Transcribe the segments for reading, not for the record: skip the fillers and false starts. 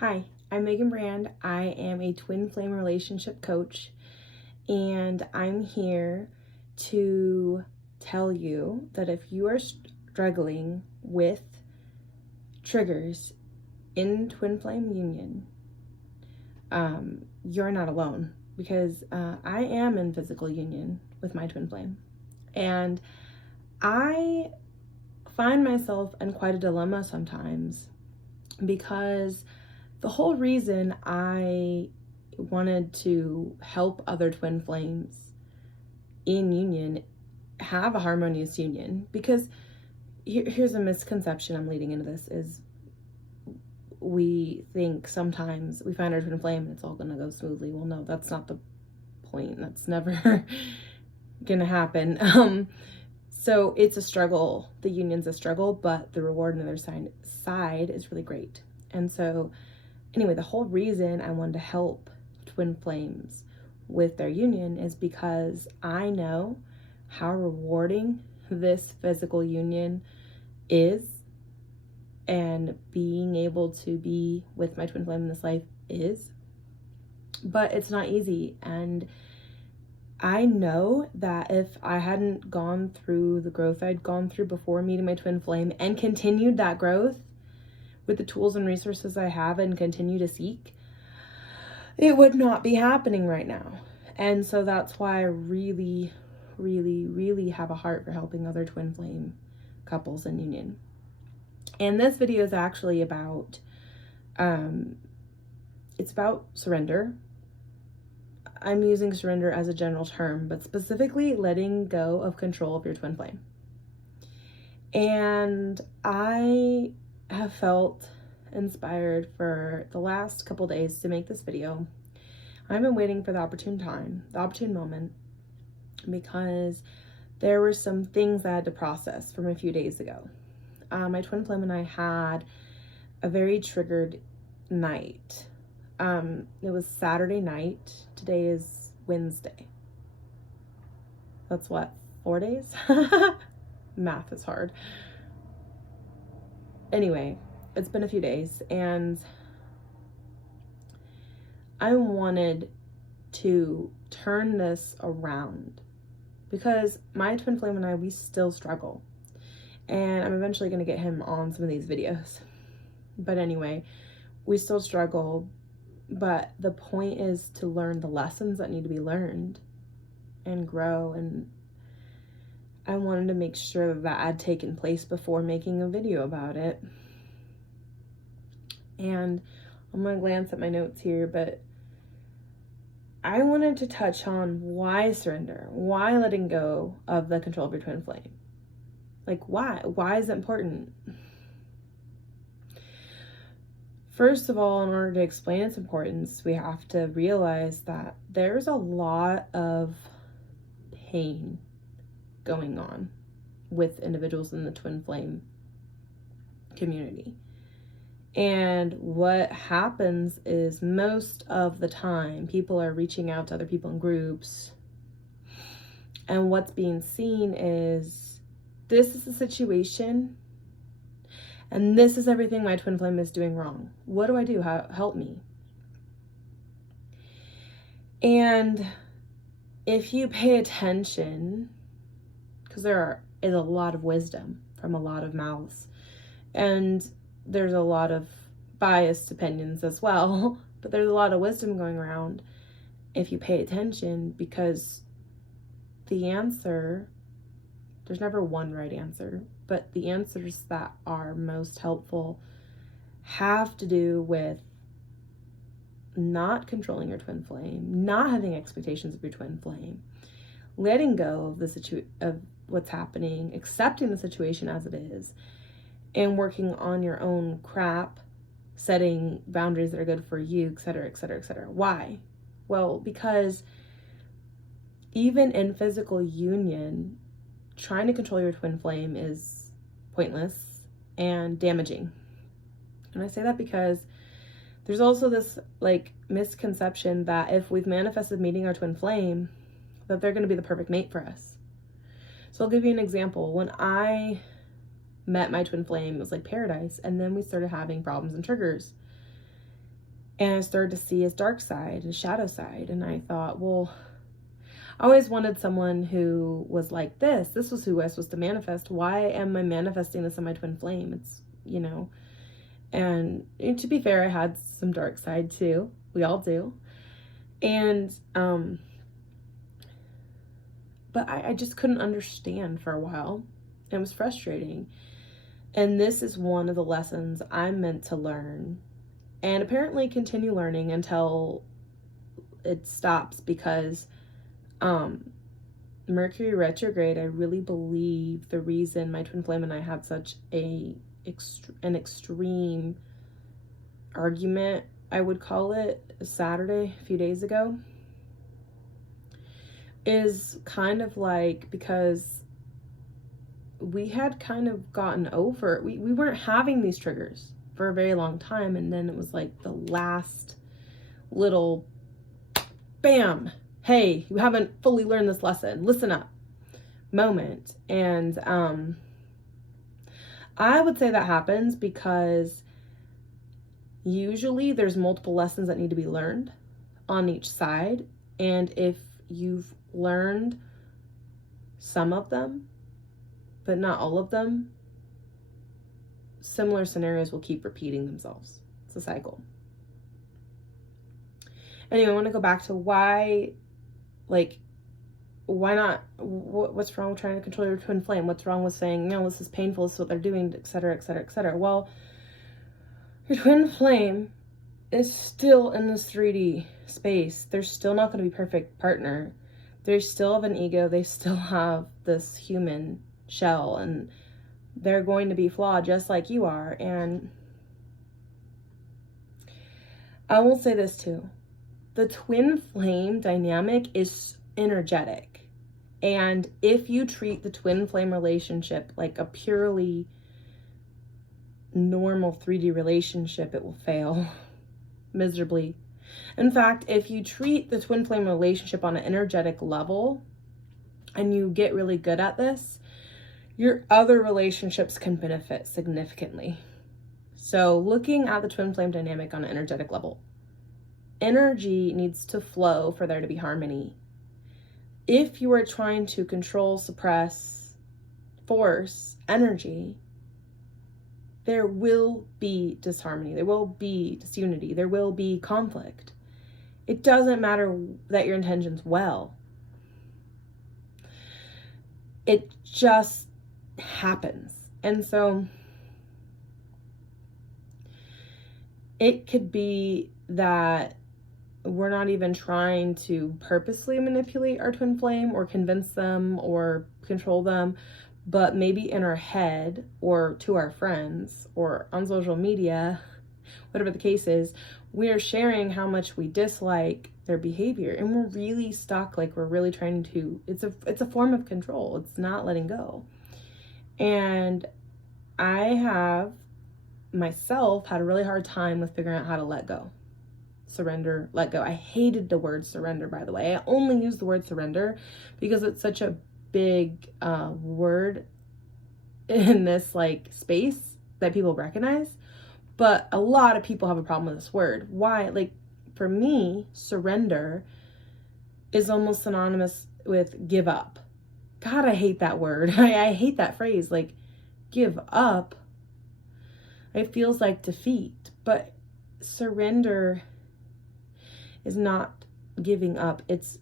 Hi, I'm Megan Brand. I am a twin flame relationship coach, and I'm here to tell you that if you are struggling with triggers in twin flame union, you're not alone, because I am in physical union with my twin flame, and I find myself in quite a dilemma sometimes, because the whole reason I wanted to help other twin flames in union have a harmonious union, because here's a misconception I'm leading into this, is we think sometimes we find our twin flame and it's all gonna go smoothly. Well, no, that's not the point. That's never gonna happen. So it's a struggle. The union's a struggle, but the reward on the other side is really great. And so anyway, the whole reason I wanted to help twin flames with their union is because I know how rewarding this physical union is, and being able to be with my twin flame in this life is, but it's not easy. And I know that if I hadn't gone through the growth I'd gone through before meeting my twin flame and continued that growth with the tools and resources I have and continue to seek, it would not be happening right now. And so that's why I really, really, really have a heart for helping other twin flame couples in union. And this video is actually about, it's about surrender. I'm using surrender as a general term, but specifically letting go of control of your twin flame. And I have felt inspired for the last couple days to make this video. I've been waiting for the opportune time, the opportune moment, because there were some things I had to process from a few days ago. My twin flame and I had a very triggered night. It was Saturday night. Today is Wednesday. That's what, 4 days? Math is hard. Anyway, it's been a few days, and I wanted to turn this around because my twin flame and I, we still struggle. And I'm eventually going to get him on some of these videos. But anyway, we still struggle, but the point is to learn the lessons that need to be learned and grow. And I wanted to make sure that had taken place before making a video about it. And I'm going to glance at my notes here, but I wanted to touch on why surrender, why letting go of the control of your twin flame. Like, why is it important? First of all, in order to explain its importance, we have to realize that there's a lot of pain going on with individuals in the twin flame community. And what happens is, most of the time, people are reaching out to other people in groups, and what's being seen is, this is the situation, and this is everything my twin flame is doing wrong. What do I do? Help me. And if you pay attention, because there is a lot of wisdom from a lot of mouths, and there's a lot of biased opinions as well, but there's a lot of wisdom going around if you pay attention, because the answer, there's never one right answer, but the answers that are most helpful have to do with not controlling your twin flame, not having expectations of your twin flame, letting go of of what's happening, accepting the situation as it is, and working on your own crap, setting boundaries that are good for you, etc., etc., etc. Why? Well, because even in physical union, trying to control your twin flame is pointless and damaging. And I say that because there's also this misconception that if we've manifested meeting our twin flame, that they're going to be the perfect mate for us. So I'll give you an example. When I met my twin flame, it was like paradise, and then we started having problems and triggers. And I started to see his dark side, his shadow side. And I thought, well, I always wanted someone who was like this. This was who I was supposed to manifest. Why am I manifesting this in my twin flame? It's, and to be fair, I had some dark side too. We all do. And, but I just couldn't understand for a while. It was frustrating. And this is one of the lessons I'm meant to learn and apparently continue learning until it stops, because Mercury retrograde, I really believe the reason my twin flame and I had such an extreme argument, I would call it, Saturday, a few days ago, is kind of like because we had kind of gotten over, we weren't having these triggers for a very long time, and then it was like the last little bam, hey, you haven't fully learned this lesson, listen up moment. And I would say that happens because usually there's multiple lessons that need to be learned on each side, and if you've learned some of them but not all of them, similar scenarios will keep repeating themselves. It's a cycle. Anyway, I want to go back to why not, what's wrong with trying to control your twin flame? What's wrong with saying, no, this is painful, this is what they're doing, etc., etc., etc.? Well, your twin flame is still in this 3D space. They're still not going to be perfect partner. They still have an ego. They still have this human shell, and they're going to be flawed just like you are. And I will say this too. The twin flame dynamic is energetic. And if you treat the twin flame relationship like a purely normal 3D relationship, it will fail miserably. In fact, if you treat the twin flame relationship on an energetic level and you get really good at this, your other relationships can benefit significantly. So looking at the twin flame dynamic on an energetic level, energy needs to flow for there to be harmony. If you are trying to control, suppress, force energy, there will be disharmony, there will be disunity, there will be conflict. It doesn't matter that your intention's well. It just happens. And so it could be that we're not even trying to purposely manipulate our twin flame or convince them or control them, but maybe in our head or to our friends or on social media, whatever the case is, we are sharing how much we dislike their behavior, and we're really stuck, like we're really trying to, it's a form of control. It's not letting go. And I have myself had a really hard time with figuring out how to let go. Surrender, let go. I hated the word surrender, by the way. I only use the word surrender because it's such a big word in this space that people recognize. But a lot of people have a problem with this word. Why? For me, surrender is almost synonymous with give up. God, I hate that word. I hate that phrase. Give up. It feels like defeat. But surrender is not giving up. It's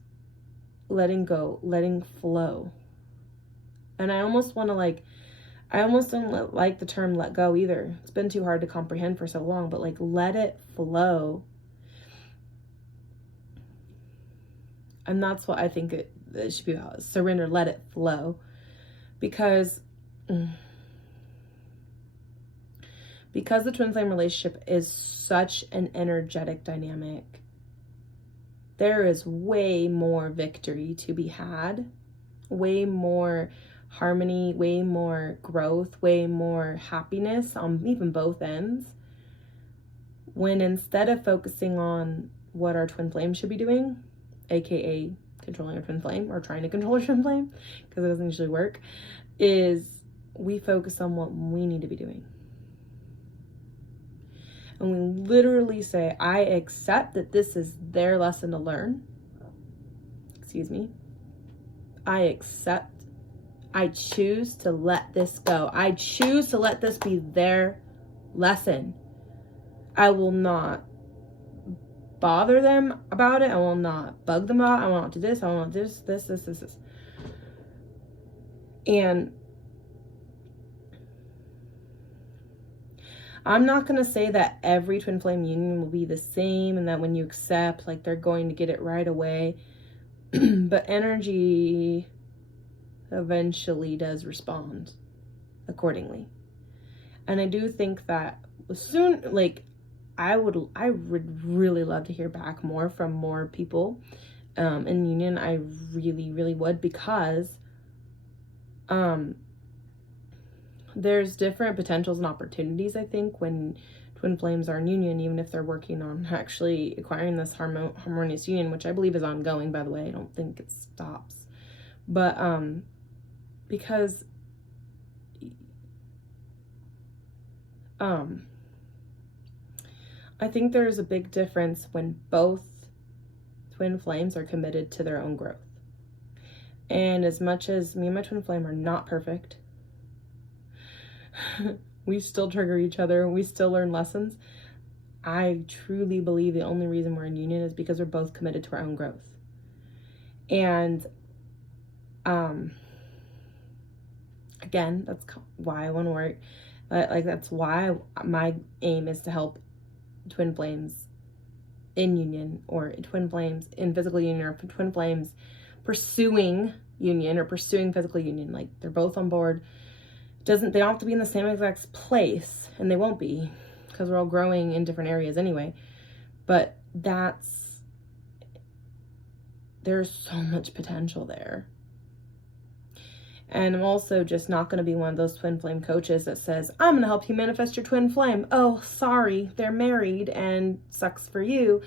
letting go, letting flow. And I almost want to I almost don't like the term let go either. It's been too hard to comprehend for so long, but let it flow. And that's what I think it should be about. Surrender, let it flow. Because the twin flame relationship is such an energetic dynamic, there is way more victory to be had, way more harmony, way more growth, way more happiness on even both ends, when instead of focusing on what our twin flame should be doing, aka controlling our twin flame or trying to control our twin flame, because it doesn't usually work, is we focus on what we need to be doing. and we literally say, I accept that this is their lesson to learn. Excuse me. I choose to let this go. I choose to let this be their lesson. I will not bother them about it. I will not bug them about it. I will not do this. I will not do this. And I'm not going to say that every twin flame union will be the same and that when you accept, like, they're going to get it right away. But energy eventually does respond accordingly. And I do think that soon, like, I would really love to hear back more from more people in union. I really, really would, because there's different potentials and opportunities, I think, when twin flames are in union, even if they're working on actually acquiring this harmonious union, which I believe is ongoing, by the way. I don't think it stops. But because I think there's a big difference when both twin flames are committed to their own growth. And as much as me and my twin flame are not perfect, we still trigger each other, we still learn lessons. I truly believe the only reason we're in union is because we're both committed to our own growth. And again, that's why I want to work. Like, that's why my aim is to help twin flames in union, or twin flames in physical union, or twin flames pursuing union or pursuing physical union. Like, they're both on board. They don't have to be in the same exact place, and they won't be, because we're all growing in different areas anyway. But there's so much potential there. And I'm also just not going to be one of those twin flame coaches that says, I'm going to help you manifest your twin flame. Oh, sorry, they're married and sucks for you.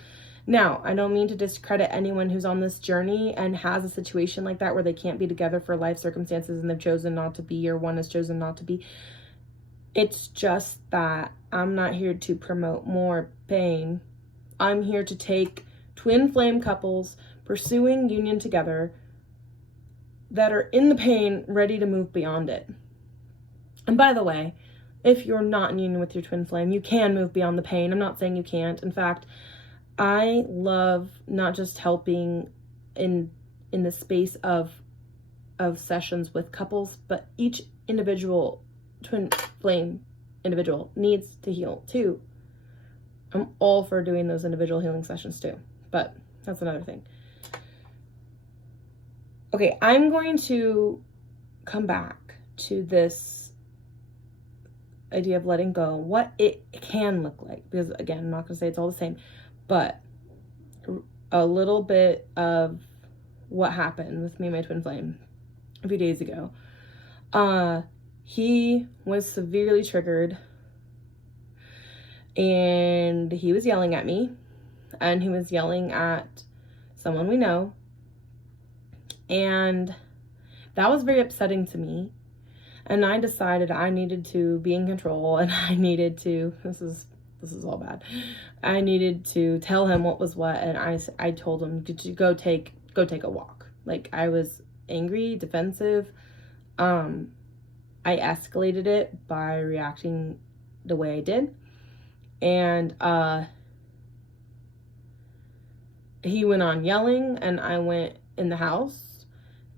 Now, I don't mean to discredit anyone who's on this journey and has a situation like that where they can't be together for life circumstances and they've chosen not to be, or one has chosen not to be. It's just that I'm not here to promote more pain. I'm here to take twin flame couples pursuing union together that are in the pain, ready to move beyond it. And by the way, if you're not in union with your twin flame, you can move beyond the pain. I'm not saying you can't. In fact, I love not just helping in the space of sessions with couples, but each individual twin flame individual needs to heal too. I'm all for doing those individual healing sessions too, but that's another thing. Okay, I'm going to come back to this idea of letting go, what it can look like, because again, I'm not going to say it's all the same, but a little bit of what happened with me and my twin flame a few days ago. He was severely triggered, and he was yelling at me, and he was yelling at someone we know. And that was very upsetting to me. And I decided I needed to be in control, and I needed to, this is all bad. I needed to tell him what was what, and I told him to go take a walk. Like, I was angry, defensive. I escalated it by reacting the way I did. And he went on yelling, and I went in the house.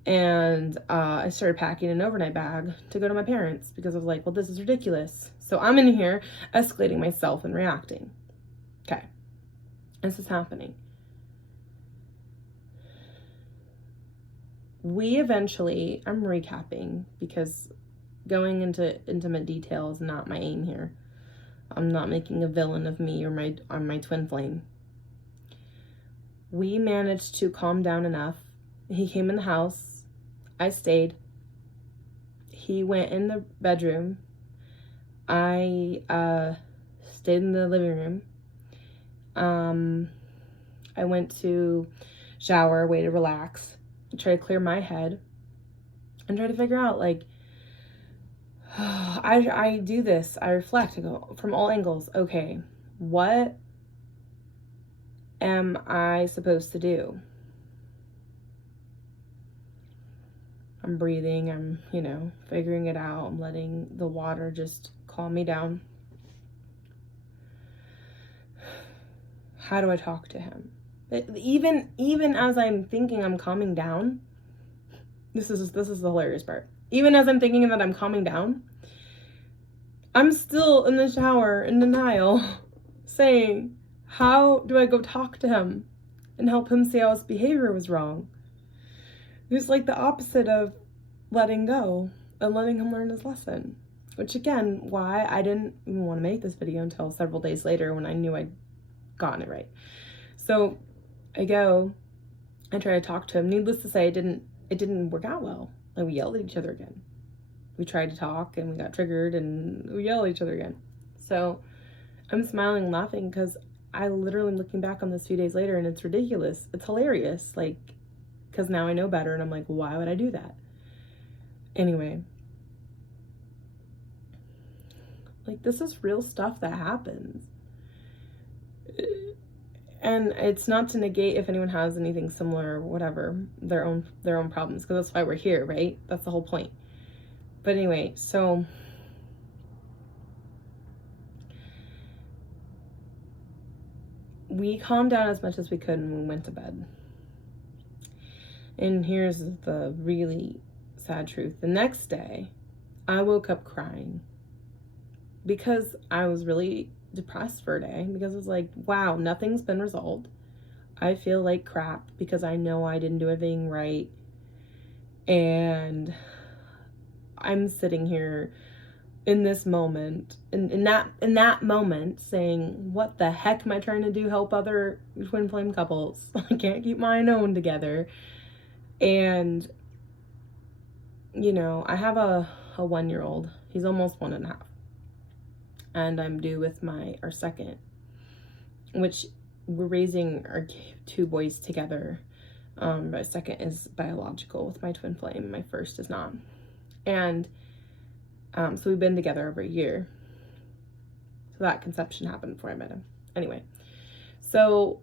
And I started packing an overnight bag to go to my parents, because I was like, well, this is ridiculous. So I'm in here escalating myself and reacting. Okay. This is happening. We eventually, I'm recapping because going into intimate detail is not my aim here. I'm not making a villain of me or my twin flame. We managed to calm down enough. He came in the house. I stayed. He went in the bedroom. I stayed in the living room. I went to shower, way to relax, try to clear my head, and try to figure out, like, I do this. I reflect. I go from all angles. Okay, what am I supposed to do? I'm breathing, I'm, figuring it out. I'm letting the water just calm me down. How do I talk to him? Even as I'm thinking I'm calming down, this is the hilarious part. Even as I'm thinking that I'm calming down, I'm still in the shower in denial, saying, how do I go talk to him and help him see how his behavior was wrong? It was like the opposite of letting go and letting him learn his lesson. Which again, why I didn't even want to make this video until several days later when I knew I'd gotten it right. So I try to talk to him. Needless to say, it didn't work out well. Like, we yelled at each other again. We tried to talk and we got triggered and we yelled at each other again. So I'm smiling and laughing because I literally am looking back on this a few days later and it's ridiculous. It's hilarious. Like, because now I know better and I'm like, why would I do that? Anyway, like, this is real stuff that happens. And it's not to negate if anyone has anything similar or whatever, their own problems, because that's why we're here, right? That's the whole point. But anyway, so we calmed down as much as we could and we went to bed. And here's the really sad truth. The next day, I woke up crying because I was really depressed for a day, because it was like, wow, nothing's been resolved. I feel like crap because I know I didn't do anything right. And I'm sitting here in this moment, in that moment, saying, what the heck am I trying to do? Help other twin flame couples. I can't keep my own together. And I have a 1-year-old. He's almost 1.5. And I'm due with our second, which we're raising our 2 boys together. My second is biological with my twin flame. My first is not. And so we've been together over a year. So that conception happened before I met him. Anyway, so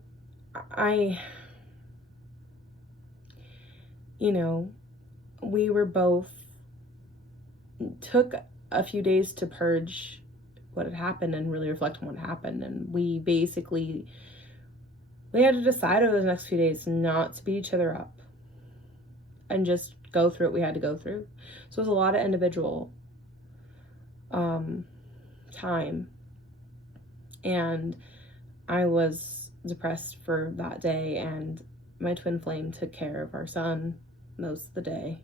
we were both, took a few days to purge what had happened and really reflect on what happened. And we had to decide over the next few days not to beat each other up and just go through what we had to go through. So it was a lot of individual time. And I was depressed for that day, and my twin flame took care of our son most of the day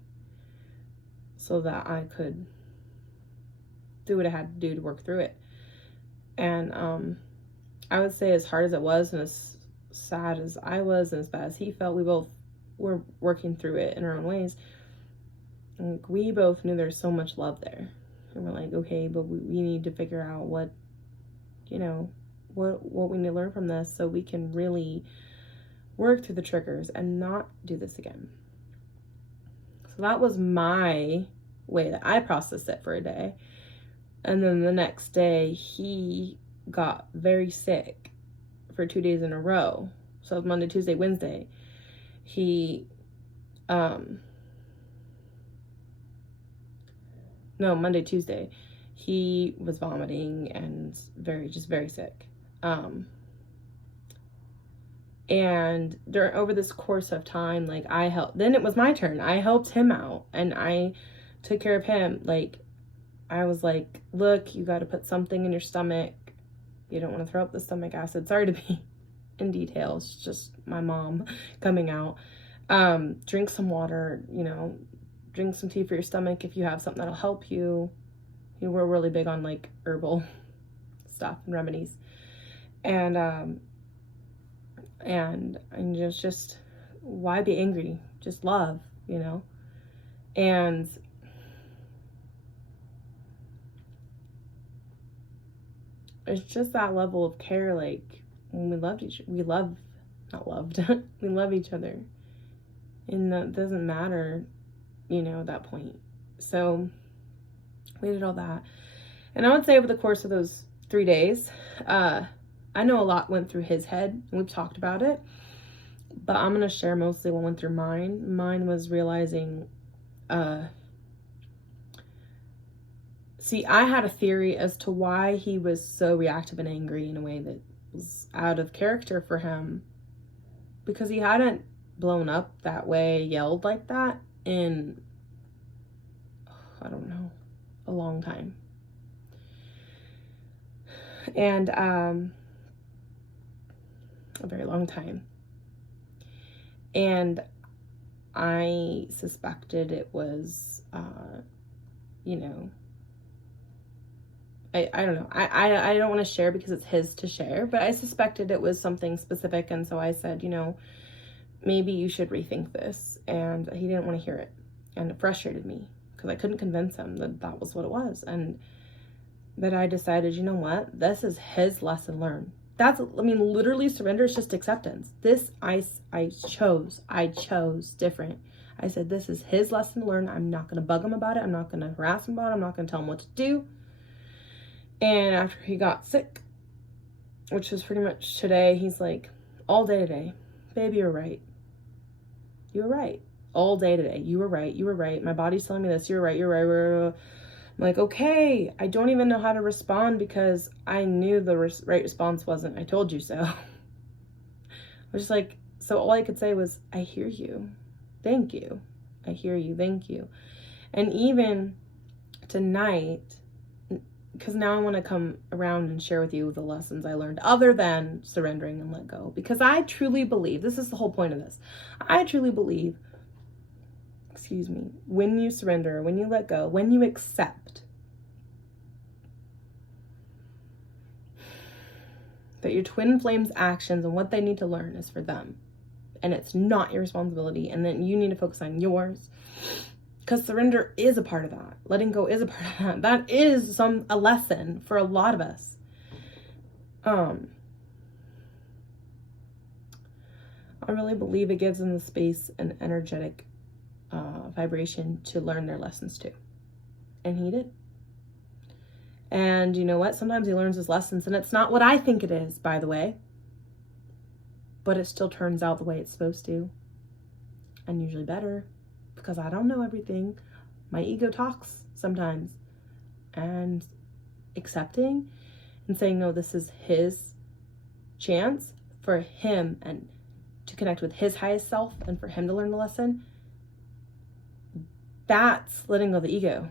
so that I could do what I had to do to work through it. And I would say, as hard as it was and as sad as I was and as bad as he felt, we both were working through it in our own ways. And we both knew there's so much love there. And we're like, okay, but we need to figure out what we need to learn from this so we can really work through the triggers and not do this again. So that was my way that I processed it for a day. And then the next day, he got very sick for 2 days in a row. So it was Monday, Tuesday, Wednesday. Monday, Tuesday. He was vomiting and very sick. And over this course of time, like, I helped. Then it was my turn. I helped him out and I took care of him. Like, I was like, look, you got to put something in your stomach. You don't want to throw up the stomach acid. Sorry to be in detail. It's just my mom coming out. Drink some water, drink some tea for your stomach if you have something that'll help you. We're really big on like herbal stuff and remedies. And just why be angry? Just love, And it's just that level of care. Like, when we love each other, and that doesn't matter, at that point. So we did all that, and I would say over the course of those 3 days, I I know a lot went through his head, and we've talked about it, but I'm going to share mostly what went through mine. Mine was realizing, see, I had a theory as to why he was so reactive and angry in a way that was out of character for him, because he hadn't blown up that way, yelled like that in, I don't know, a long time. And a very long time. And I suspected it was, you know, I don't know. I don't want to share because it's his to share, but I suspected it was something specific. And so I said, you know, maybe you should rethink this. And he didn't want to hear it. And it frustrated me because I couldn't convince him that that was what it was. But I decided, you know what? This is his lesson learned. That's, I mean, literally surrender is just acceptance. This, I chose different. I said, this is his lesson learned. I'm not going to bug him about it. I'm not going to harass him about it. I'm not going to tell him what to do. And after he got sick, which was pretty much today, he's like, all day today, baby, you're right. You were right. All day today. You were right. You were right. My body's telling me this. You're right. You're right. I'm like, okay. I don't even know how to respond because I knew the right response wasn't, I told you so. I was just like, so all I could say was, I hear you. Thank you. I hear you. Thank you. And even tonight, because now I want to come around and share with you the lessons I learned other than surrendering and let go. Because I truly believe, this is the whole point of this. I truly believe, when you surrender, when you let go, when you accept that your twin flames' actions and what they need to learn is for them. And it's not your responsibility. And then you need to focus on yours. Because surrender is a part of that. Letting go is a part of that. That is a lesson for a lot of us. I really believe it gives them the space and energetic vibration to learn their lessons too. And he did. And you know what? Sometimes he learns his lessons and it's not what I think it is, by the way. But it still turns out the way it's supposed to. And usually better. Because I don't know everything. My ego talks sometimes. And accepting and saying, no, this is his chance for him and to connect with his highest self and for him to learn the lesson. That's letting go of the ego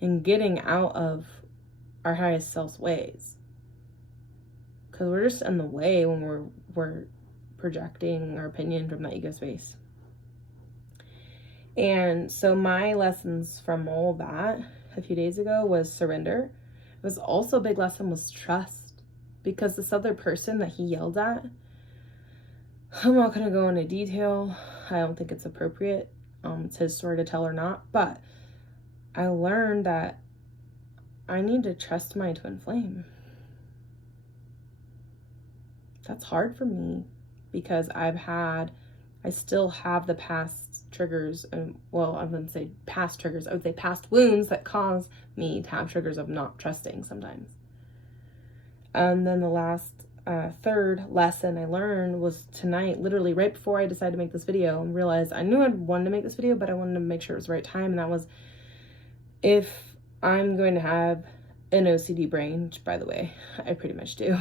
and getting out of our highest self's ways. Because we're just in the way when we're projecting our opinion from that ego space. And so my lessons from all of that a few days ago was surrender. It was also a big lesson was trust. Because this other person that he yelled at, I'm not going to go into detail. I don't think it's appropriate. It's his story to tell or not. But I learned that I need to trust my twin flame. That's hard for me because I still have the past triggers, and well, I wouldn't say past triggers, I would say past wounds that cause me to have triggers of not trusting sometimes. And then the last third lesson I learned was tonight, literally right before I decided to make this video, and realized I knew I wanted to make this video, but I wanted to make sure it was the right time, and that was if I'm going to have an OCD brain, which by the way, I pretty much do,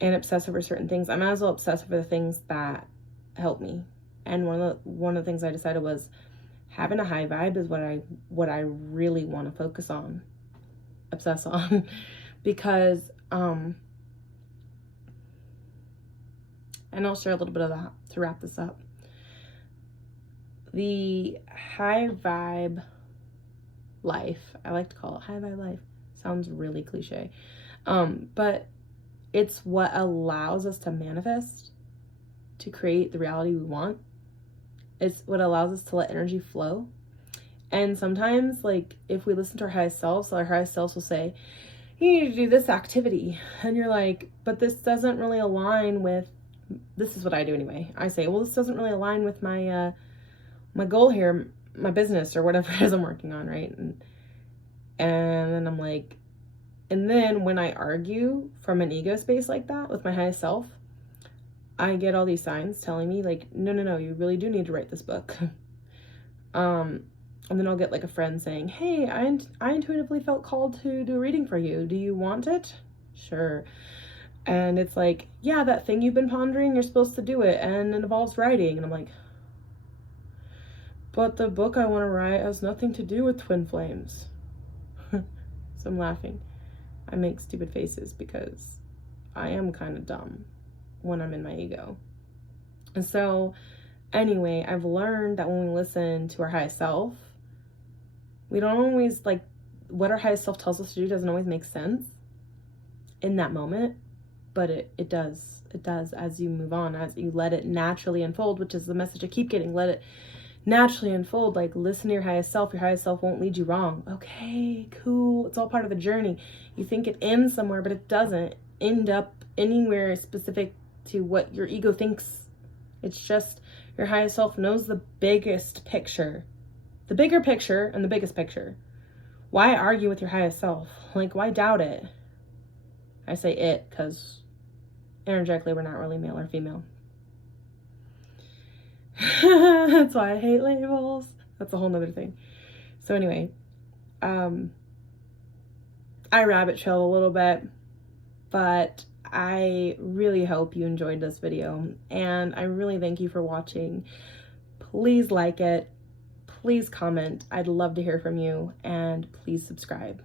and obsess over certain things, I might as well obsess over the things that help me. And one of the things I decided was having a high vibe is what I really want to focus on, obsess on, because and I'll share a little bit of that to wrap this up. The high vibe life, I like to call it high vibe life. Sounds really cliche, but it's what allows us to manifest, to create the reality we want. It's what allows us to let energy flow. And sometimes, like, if we listen to our highest selves, our highest selves will say, you need to do this activity. And you're like, but this doesn't really align with, this is what I do anyway. I say, well, this doesn't really align with my my goal here, my business or whatever it is I'm working on, right? And then I'm like, And then when I argue from an ego space like that with my highest self, I get all these signs telling me like, no, you really do need to write this book. And then I'll get like a friend saying, hey, I intuitively felt called to do a reading for you. Do you want it? Sure. And it's like, yeah, that thing you've been pondering, you're supposed to do it, and it involves writing. And I'm like, but the book I want to write has nothing to do with twin flames. So I'm laughing. I make stupid faces because I am kind of dumb when I'm in my ego. And so anyway, I've learned that when we listen to our highest self, we don't always, like, what our highest self tells us to do doesn't always make sense in that moment, but it does. It does as you move on, as you let it naturally unfold, which is the message I keep getting. Let it naturally unfold. Like, listen to your highest self. Your highest self won't lead you wrong. Okay, cool. It's all part of the journey. You think it ends somewhere, but it doesn't end up anywhere specific to what your ego thinks. It's just your highest self knows the biggest picture, the bigger picture and the biggest picture. Why argue with your highest self? Like, why doubt it? I say it because energetically we're not really male or female. That's why I hate labels. That's a whole nother thing. So anyway, I rabbit trailed a little bit, but I really hope you enjoyed this video, and I really thank you for watching. Please like it, please comment. I'd love to hear from you, and please subscribe.